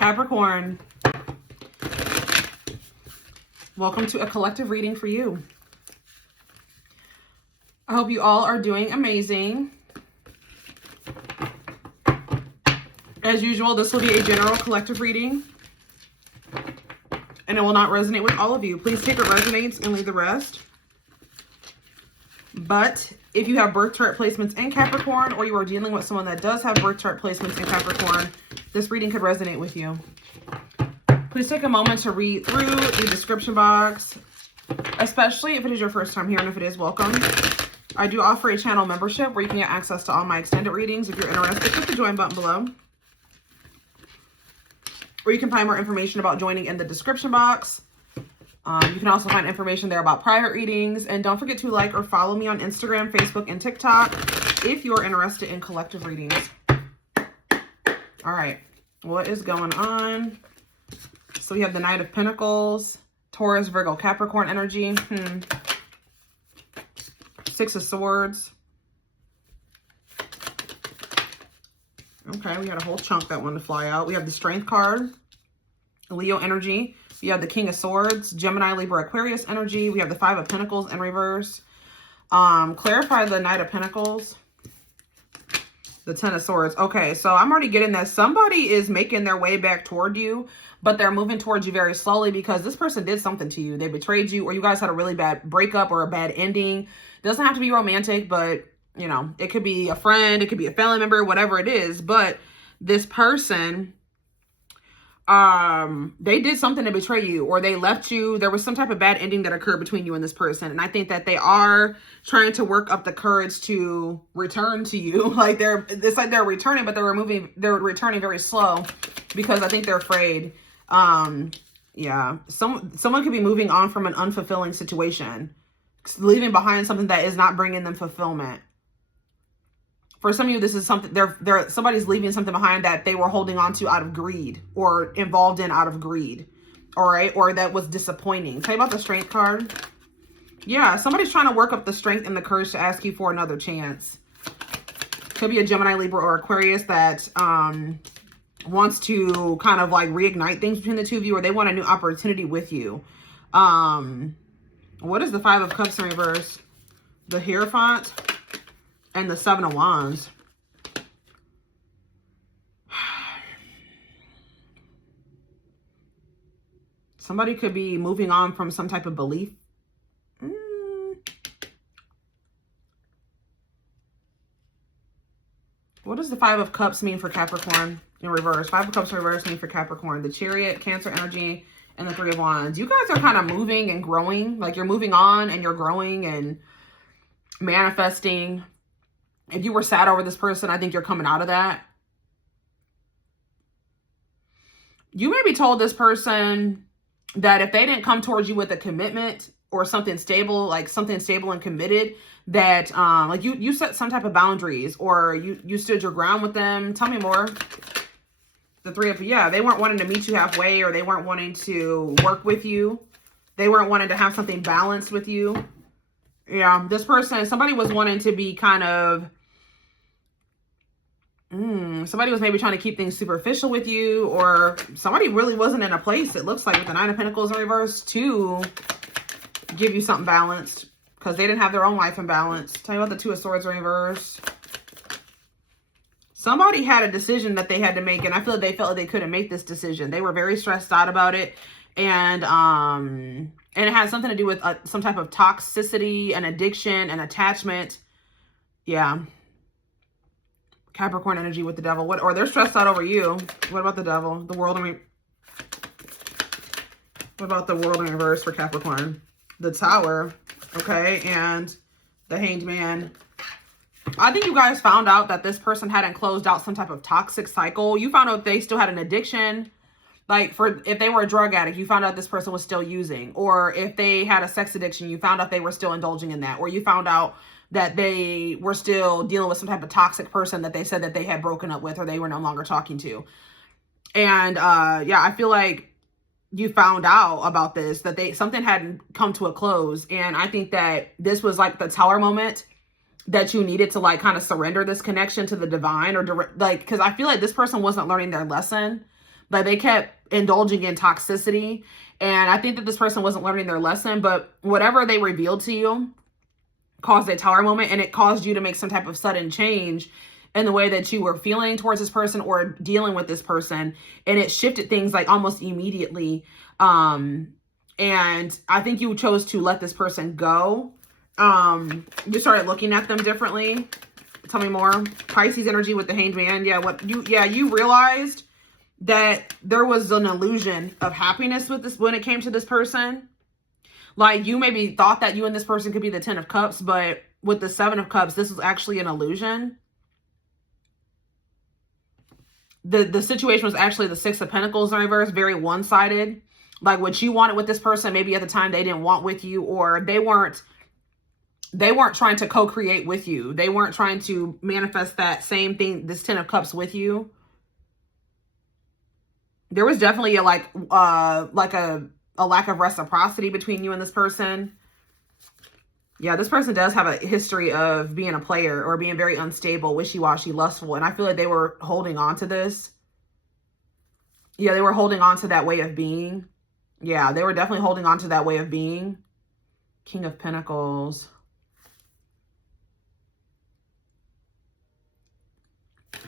Capricorn, welcome to a collective reading for you. I hope you all are doing amazing. As usual, this will be a general collective reading, and it will not resonate with all of you. Please take what resonates and leave the rest. But if you have birth chart placements in Capricorn, or you are dealing with someone that does have birth chart placements in Capricorn, this reading could resonate with you. Please take a moment to read through the description box, especially if it is your first time here, and if it is, welcome. I do offer a channel membership where you can get access to all my extended readings. If you're interested, click the join button below. Or you can find more information about joining in the description box. You can also find information there about private readings. And don't forget to like or follow me on Instagram, Facebook, and TikTok if you're interested in collective readings. All right, what is going on? So we have the Knight of Pentacles, Taurus, Virgo, Capricorn energy. Six of Swords. Okay, we had a whole chunk that wanted to fly out. We have the Strength card, Leo energy. We have the King of Swords, Gemini, Libra, Aquarius energy. We have the Five of Pentacles in reverse. Clarify the Knight of Pentacles. The Ten of Swords. Okay, so I'm already getting that somebody is making their way back toward you, but they're moving towards you very slowly because this person did something to you. They betrayed you, or you guys had a really bad breakup or a bad ending. It doesn't have to be romantic, but, you know, it could be a friend, it could be a family member, whatever it is. But this person, they did something to betray you, or they left you. There was some type of bad ending that occurred between you and this person. And I think that they are trying to work up the courage to return to you. Like it's like they're returning, but they're returning very slow because I think they're afraid. Yeah, someone could be moving on from an unfulfilling situation, leaving behind something that is not bringing them fulfillment. For some of you, this is something somebody's leaving something behind that they were holding on to out of greed, or involved in out of greed. All right. Or that was disappointing. Tell you about the Strength card. Yeah. Somebody's trying to work up the strength and the courage to ask you for another chance. Could be a Gemini, Libra, or Aquarius that, wants to kind of like reignite things between the two of you, or they want a new opportunity with you. What is the Five of Cups in reverse? The Hierophant. And the Seven of Wands. Somebody could be moving on from some type of belief. What does the Five of Cups mean for Capricorn in reverse? Five of Cups in reverse mean for Capricorn. The Chariot, Cancer energy, and the Three of Wands. You guys are kind of moving and growing. Like you're moving on and you're growing and manifesting. If you were sad over this person, I think you're coming out of that. You may be told this person that if they didn't come towards you with a commitment or something stable, like something stable and committed, that like you set some type of boundaries, or you stood your ground with them. Tell me more. The Three of, yeah, they weren't wanting to meet you halfway, or they weren't wanting to work with you. They weren't wanting to have something balanced with you. Yeah, this person, somebody was wanting to be kind of, somebody was maybe trying to keep things superficial with you, or somebody really wasn't in a place, it looks like, with the Nine of Pentacles in reverse to give you something balanced because they didn't have their own life in balance. Tell you about the Two of Swords in reverse. Somebody had a decision that they had to make, and I feel like they felt like they couldn't make this decision. They were very stressed out about it, and it had something to do with some type of toxicity, and addiction, and attachment. Yeah. Capricorn energy with the Devil. Or they're stressed out over you. What about the Devil? The World in What about the World in reverse for Capricorn? The Tower. Okay. And the Hanged Man. I think you guys found out that this person hadn't closed out some type of toxic cycle. You found out they still had an addiction. Like if they were a drug addict, you found out this person was still using. Or if they had a sex addiction, you found out they were still indulging in that. Or you found out that they were still dealing with some type of toxic person that they said that they had broken up with, or they were no longer talking to. And yeah, I feel like you found out about this, that something hadn't come to a close. And I think that this was like the Tower moment that you needed to like kind of surrender this connection to the divine, or like, because I feel like this person wasn't learning their lesson. Like they kept indulging in toxicity. And I think that this person wasn't learning their lesson, but whatever they revealed to you caused a tower moment, and it caused you to make some type of sudden change in the way that you were feeling towards this person or dealing with this person. And it shifted things like almost immediately. And I think you chose to let this person go. You started looking at them differently. Tell me more. Pisces energy with the Hanged Man. Yeah, you realized that there was an illusion of happiness with this when it came to this person. Like you maybe thought that you and this person could be the 10 of Cups, but with the 7 of Cups, this was actually an illusion. The situation was actually the 6 of Pentacles in reverse, very one-sided. Like what you wanted with this person, maybe at the time they didn't want with you, or they weren't trying to co-create with you. They weren't trying to manifest that same thing, this 10 of Cups with you. There was definitely a lack of reciprocity between you and this person. Yeah, this person does have a history of being a player or being very unstable, wishy-washy, lustful. And I feel like they were holding on to this. Yeah, they were holding on to that way of being. Yeah, they were definitely holding on to that way of being. King of Pentacles.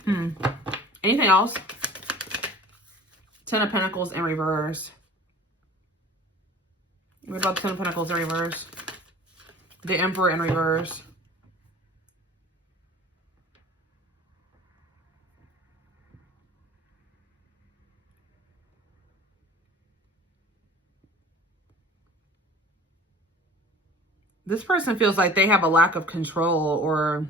Anything else? 10 of Pentacles in reverse. What about the 10 of Pentacles in reverse? The Emperor in reverse. This person feels like they have a lack of control or...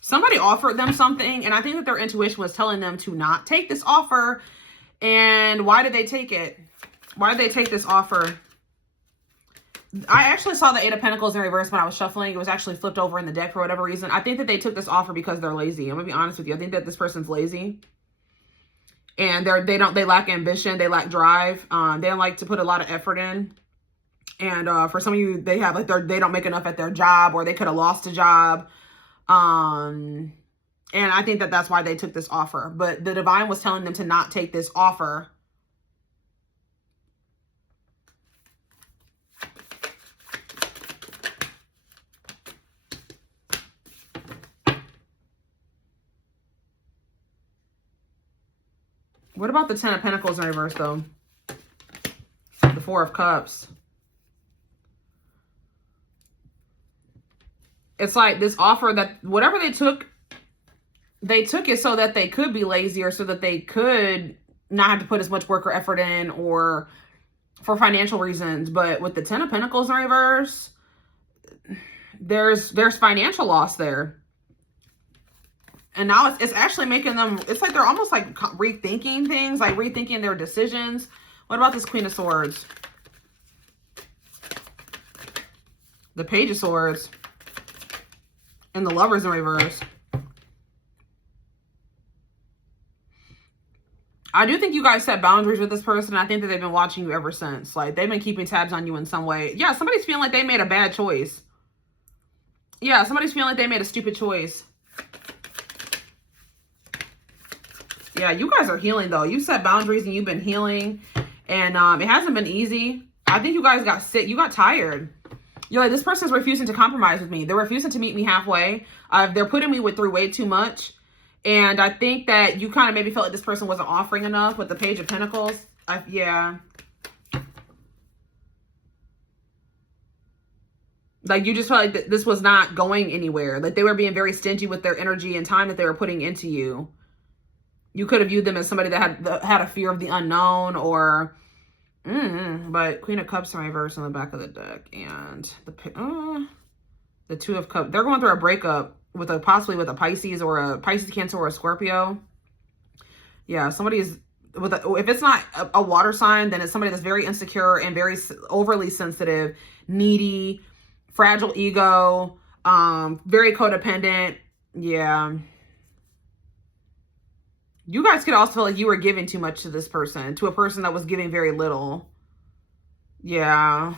Somebody offered them something, and I think that their intuition was telling them to not take this offer. And why did they take it? Why did they take this offer? I actually saw the 8 of Pentacles in reverse when I was shuffling. It was actually flipped over in the deck for whatever reason. I think that they took this offer because they're lazy. I'm gonna be honest with you. I think that this person's lazy. And they lack ambition. They lack drive. They don't like to put a lot of effort in. And for some of you, they have like they don't make enough at their job, or they could have lost a job. And I think that that's why they took this offer. But the divine was telling them to not take this offer. What about the 10 of Pentacles in reverse, though? The 4 of Cups. It's like this offer that whatever they took it so that they could be lazy, or so that they could not have to put as much work or effort in, or for financial reasons. But with the 10 of Pentacles in reverse, there's financial loss there. And now it's actually making them, it's like they're almost like rethinking things, like rethinking their decisions. What about this Queen of Swords? The Page of Swords. And the Lovers in reverse. I do think you guys set boundaries with this person. I think that they've been watching you ever since. Like, they've been keeping tabs on you in some way. Yeah, somebody's feeling like they made a bad choice. Yeah, somebody's feeling like they made a stupid choice. Yeah, you guys are healing, though. You set boundaries and you've been healing. And it hasn't been easy. I think you guys got sick. You got tired. You're like, this person's refusing to compromise with me. They're refusing to meet me halfway. They're putting me through way too much. And I think that you kind of maybe felt like this person wasn't offering enough with the Page of Pentacles. Yeah. Like, you just felt like this was not going anywhere. Like, they were being very stingy with their energy and time that they were putting into you. You could have viewed them as somebody that had a fear of the unknown, or... but Queen of Cups in reverse on the back of the deck, and the 2 of Cups. They're going through a breakup with possibly with a Pisces, or a Pisces, Cancer, or a Scorpio. Yeah, somebody's if it's not a water sign, then it's somebody that's very insecure and very overly sensitive, needy, fragile ego, very codependent. Yeah. You guys could also feel like you were giving too much to this person, to a person that was giving very little. Yeah.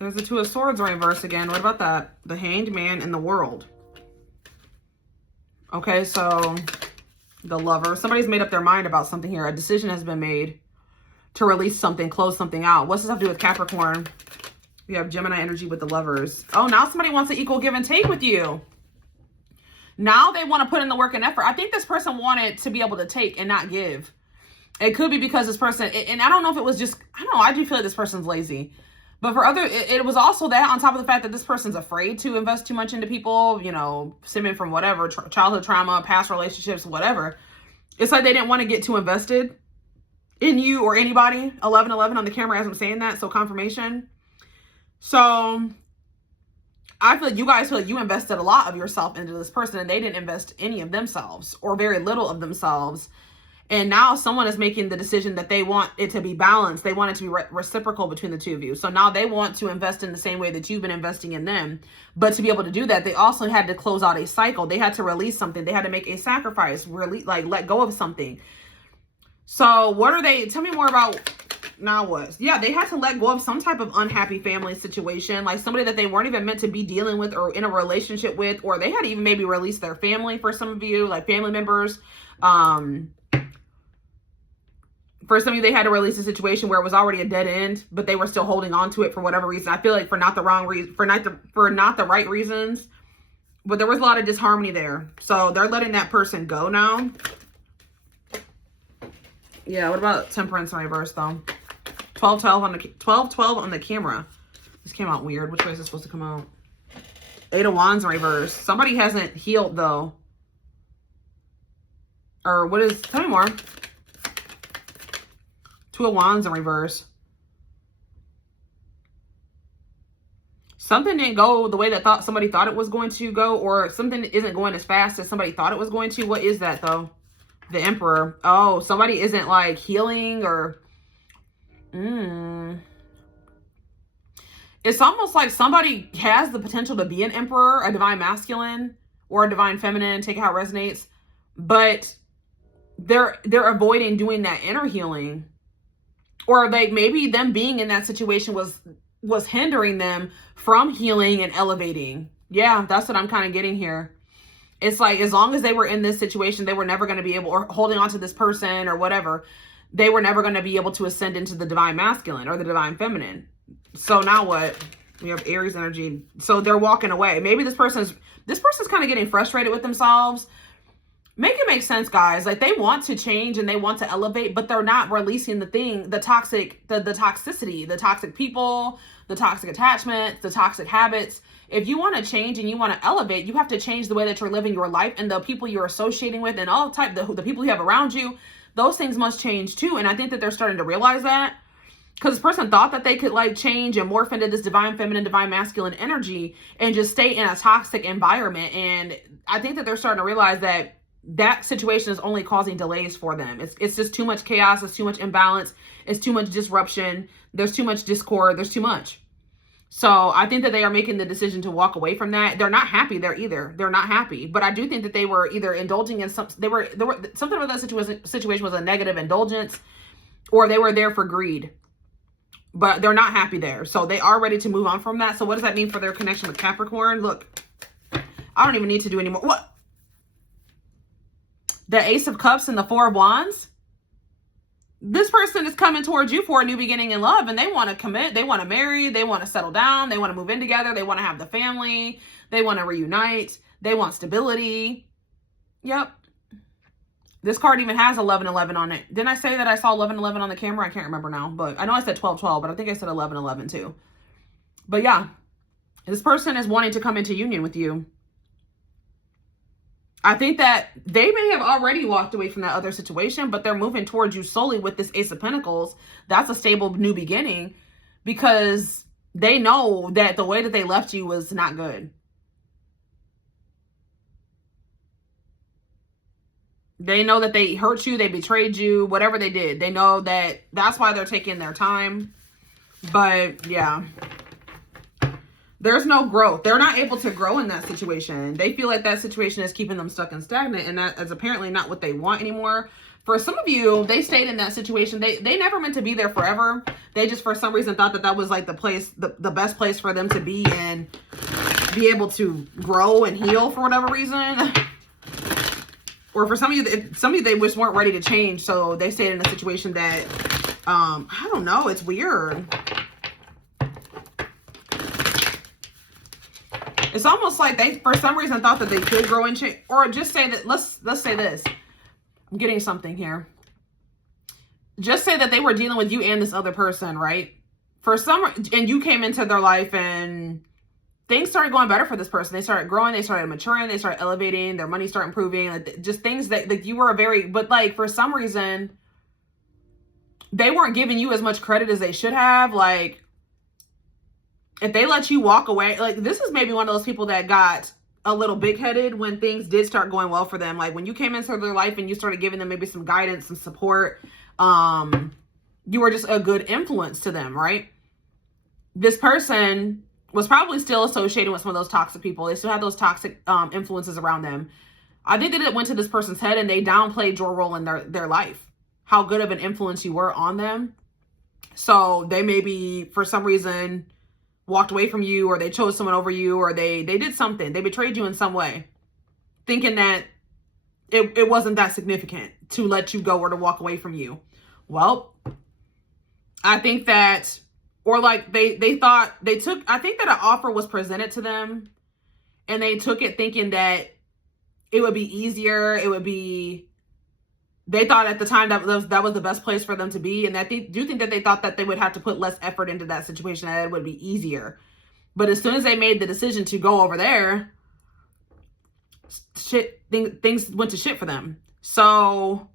There's the Two of Swords in reverse again. What about that? The Hanged Man in the World. Okay, so the Lover. Somebody's made up their mind about something here. A decision has been made to release something, close something out. What's this have to do with Capricorn? You have Gemini energy with the Lovers. Oh, now somebody wants an equal give and take with you. Now they want to put in the work and effort. I think this person wanted to be able to take and not give. It could be because this person, and I don't know if it was just, I don't know, I do feel like this person's lazy. But for other, it was also that on top of the fact that this person's afraid to invest too much into people, you know, stemming from whatever, childhood trauma, past relationships, whatever. It's like they didn't want to get too invested in you or anybody. 1111 on the camera as I'm saying that, so confirmation. So I feel like you guys feel like you invested a lot of yourself into this person and they didn't invest any of themselves or very little of themselves. And now someone is making the decision that they want it to be balanced. They want it to be reciprocal between the two of you. So now they want to invest in the same way that you've been investing in them. But to be able to do that, they also had to close out a cycle. They had to release something. They had to make a sacrifice, really, like let go of something. So what are they? Tell me more about now what? Yeah, they had to let go of some type of unhappy family situation, like somebody that they weren't even meant to be dealing with or in a relationship with, or they had to even maybe release their family for some of you, like family members. For some of you, they had to release a situation where it was already a dead end, but they were still holding on to it for whatever reason. I feel like for not the wrong reason, for not the right reasons, but there was a lot of disharmony there. So they're letting that person go now. Yeah, what about Temperance in reverse though? 12-12 on the 12-12 on the camera. This came out weird. Which way is this supposed to come out? 8 of Wands in reverse. Somebody hasn't healed though. Or what is? Tell me more. 2 of Wands in reverse. Something didn't go the way that somebody thought it was going to go, or something isn't going as fast as somebody thought it was going to. What is that though? The Emperor. Oh, somebody isn't like healing or... It's almost like somebody has the potential to be an Emperor, a divine masculine, or a divine feminine, take it how it resonates, but they're avoiding doing that inner healing. Or like maybe them being in that situation was hindering them from healing and elevating. Yeah, that's what I'm kind of getting here. It's like as long as they were in this situation, they were never going to be able, or holding on to this person or whatever, they were never going to be able to ascend into the divine masculine or the divine feminine. So now what? We have Aries energy. So they're walking away. Maybe this person's kind of getting frustrated with themselves. Make it make sense, guys. Like they want to change and they want to elevate, but they're not releasing the toxicity, the toxic people, the toxic attachments, the toxic habits. If you want to change and you want to elevate, you have to change the way that you're living your life and the people you're associating with and all the people you have around you. Those things must change too. And I think that they're starting to realize that, because this person thought that they could like change and morph into this divine feminine, divine masculine energy and just stay in a toxic environment. And I think that they're starting to realize that that situation is only causing delays for them. It's just too much chaos. It's too much imbalance. It's too much disruption. There's too much discord. There's too much. So I think that they are making the decision to walk away from that. They're not happy there either. They're not happy. But I do think that they were either indulging in something with that situation was a negative indulgence, or they were there for greed. But they're not happy there. So they are ready to move on from that. So what does that mean for their connection with Capricorn? Look, I don't even need to do anymore. What? The Ace of Cups and the 4 of Wands. This person is coming towards you for a new beginning in love, and they want to commit. They want to marry. They want to settle down. They want to move in together. They want to have the family. They want to reunite. They want stability. Yep. This card even has 1111 on it. Didn't I say that I saw 1111 on the camera? I can't remember now, but I know I said 1212, but I think I said 1111 too. But yeah, this person is wanting to come into union with you. I think that they may have already walked away from that other situation, but they're moving towards you solely with this Ace of Pentacles. That's a stable new beginning, because they know that the way that they left you was not good. They know that they hurt you, they betrayed you, whatever they did. They know that that's why they're taking their time. But yeah, there's no growth. They're not able to grow in that situation. They feel like that situation is keeping them stuck and stagnant, and that is apparently not what they want anymore. For some of you, they stayed in that situation. They never meant to be there forever. They just, for some reason, thought that that was like the place, the best place for them to be and be able to grow and heal for whatever reason. Or for some of you, they just weren't ready to change. So they stayed in a situation that, I don't know. It's weird. It's almost like they, for some reason, thought that they could grow and change. Or just say that, let's say this. I'm getting something here. Just say that they were dealing with you and this other person, right? And you came into their life and things started going better for this person. They started growing, they started maturing, they started elevating, their money started improving. Like, just things that like you were but like for some reason, they weren't giving you as much credit as they should have. Like, if they let you walk away, like this is maybe one of those people that got a little big-headed when things did start going well for them. Like when you came into their life and you started giving them maybe some guidance, some support, you were just a good influence to them, right? This person was probably still associated with some of those toxic people. They still had those toxic influences around them. I think that it went to this person's head and they downplayed your role in their life, how good of an influence you were on them. So they maybe, for some reason, walked away from you, or they chose someone over you, or they did something. They betrayed you in some way, thinking that it wasn't that significant to let you go or to walk away from you. Well, I think that, or like they thought I think that an offer was presented to them and they took it thinking that it would be easier. They thought at the time that was the best place for them to be. And I do think that they thought that they would have to put less effort into that situation, that it would be easier. But as soon as they made the decision to go over there, things went to shit for them. So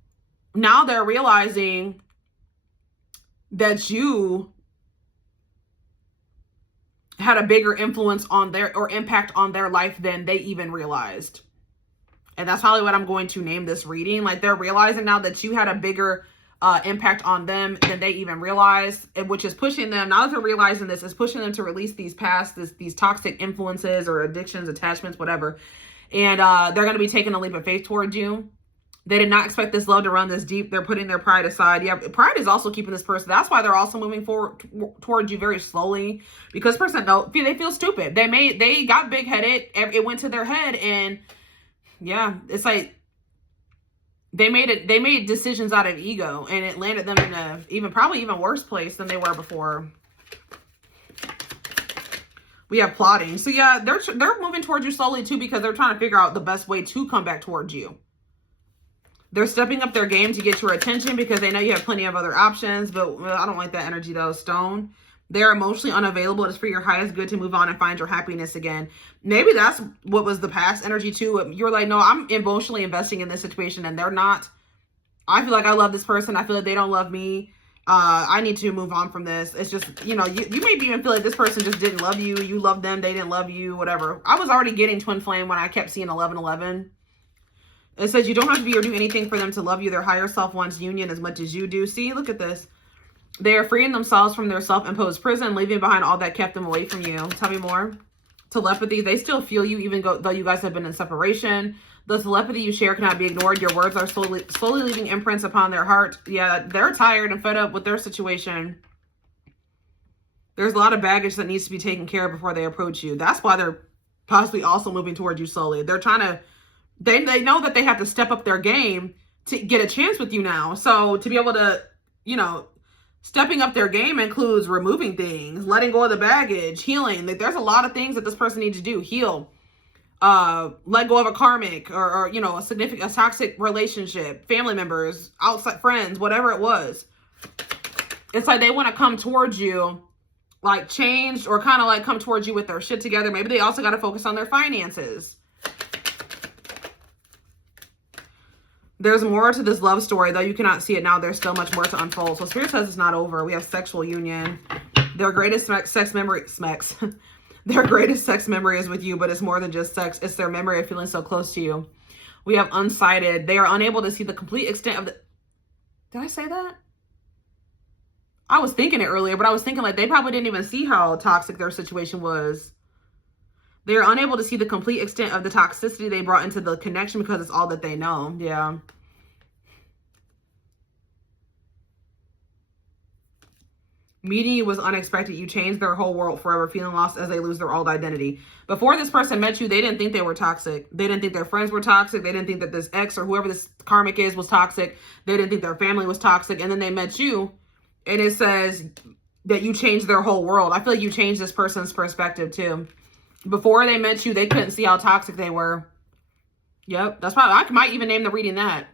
now they're realizing that you had a bigger influence on impact on their life than they even realized. And that's probably what I'm going to name this reading. Like, they're realizing now that you had a bigger impact on them than they even realized, which is pushing them, now that they're realizing this, is pushing them to release these toxic influences or addictions, attachments, whatever. And they're going to be taking a leap of faith towards you. They did not expect this love to run this deep. They're putting their pride aside. Yeah, pride is also keeping this person. That's why they're also moving forward towards you very slowly, because this person, they feel stupid. They got big-headed. It went to their head, and yeah, it's like they made decisions out of ego, and it landed them in a probably even worse place than they were before. We have plotting. So yeah, they're moving towards you slowly too, because they're trying to figure out the best way to come back towards you. They're stepping up their game to get your attention because they know you have plenty of other options, but I don't like that energy though, Stone. They're emotionally unavailable. It's for your highest good to move on and find your happiness again. Maybe that's what was the past energy too. You're like, no, I'm emotionally investing in this situation and they're not. I feel like I love this person. I feel like they don't love me. I need to move on from this. It's just, you maybe even feel like this person just didn't love you. You loved them. They didn't love you, whatever. I was already getting twin flame when I kept seeing 1111. It says you don't have to be or do anything for them to love you. Their higher self wants union as much as you do. See, look at this. They are freeing themselves from their self-imposed prison, leaving behind all that kept them away from you. Tell me more. Telepathy. They still feel you even though you guys have been in separation. The telepathy you share cannot be ignored. Your words are slowly leaving imprints upon their heart. Yeah, they're tired and fed up with their situation. There's a lot of baggage that needs to be taken care of before they approach you. That's why they're possibly also moving towards you slowly. They're trying to... They know that they have to step up their game to get a chance with you now. So to be able to, stepping up their game includes removing things, letting go of the baggage, healing. Like, there's a lot of things that this person needs to do. Heal, let go of a karmic or a toxic relationship, family members, outside friends, whatever it was. It's like they want to come towards you, like changed, or kind of like come towards you with their shit together. Maybe they also got to focus on their finances. There's more to this love story, though you cannot see it now. There's still much more to unfold. So Spirit says it's not over. We have sexual union. Their greatest sex memory, their greatest sex memory is with you, but it's more than just sex. It's their memory of feeling so close to you. We have unsighted. They are unable to see the complete extent of the... Did I say that? I was thinking it earlier, but I was thinking like they probably didn't even see how toxic their situation was. They are unable to see the complete extent of the toxicity they brought into the connection because it's all that they know. Yeah. Meeting you was unexpected. You changed their whole world forever, feeling lost as they lose their old identity. Before this person met you, they didn't think they were toxic. They didn't think their friends were toxic. They didn't think that this ex or whoever this karmic is was toxic. They didn't think their family was toxic. And then they met you, and it says that you changed their whole world. I feel like you changed this person's perspective too. Before they met you, they couldn't see how toxic they were. Yep, that's why I might even name the reading that.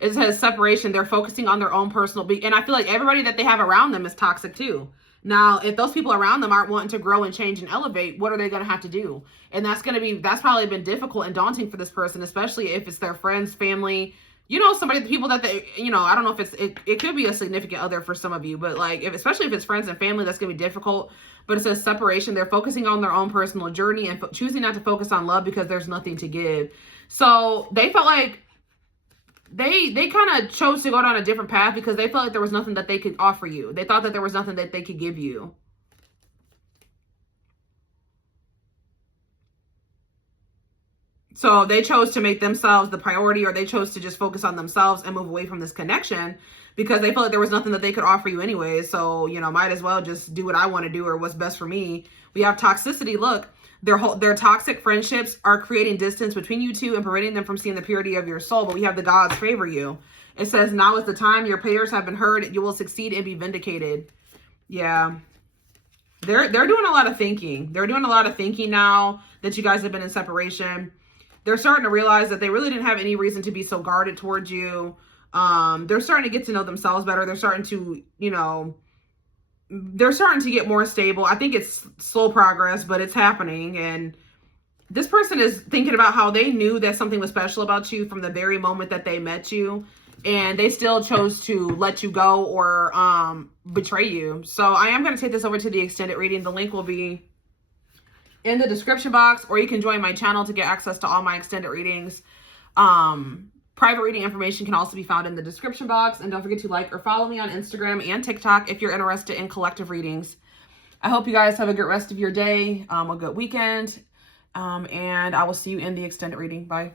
It says separation. They're focusing on their own personal and I feel like everybody that they have around them is toxic too. Now, if those people around them aren't wanting to grow and change and elevate, what are they going to have to do? And that's probably been difficult and daunting for this person, especially if it's their friends, family, you know, people that they, you know, I don't know if it could be a significant other for some of you, but like, especially if it's friends and family, that's going to be difficult. But it says separation. They're focusing on their own personal journey and choosing not to focus on love because there's nothing to give. So they felt like, they kind of chose to go down a different path because they felt like there was nothing that they could offer you. They thought that there was nothing that they could give you. So they chose to make themselves the priority, or they chose to just focus on themselves and move away from this connection because they felt like there was nothing that they could offer you anyway. So, you know, might as well just do what I want to do or what's best for me. We have toxicity. Look, their toxic friendships are creating distance between you two and preventing them from seeing the purity of your soul. But we have the gods favor you. It says, now is the time. Your prayers have been heard. You will succeed and be vindicated. Yeah. They're doing a lot of thinking. They're doing a lot of thinking now that you guys have been in separation. They're starting to realize that they really didn't have any reason to be so guarded towards you. They're starting to get to know themselves better. They're starting to, you know, they're starting to get more stable. I think it's slow progress, but it's happening. And this person is thinking about how they knew that something was special about you from the very moment that they met you, and they still chose to let you go or betray you. So I am going to take this over to the extended reading. The link will be in the description box, or you can join my channel to get access to all my extended readings. Private reading information can also be found in the description box. And don't forget to like or follow me on Instagram and TikTok if you're interested in collective readings. I hope you guys have a good rest of your day, a good weekend, and I will see you in the extended reading. Bye.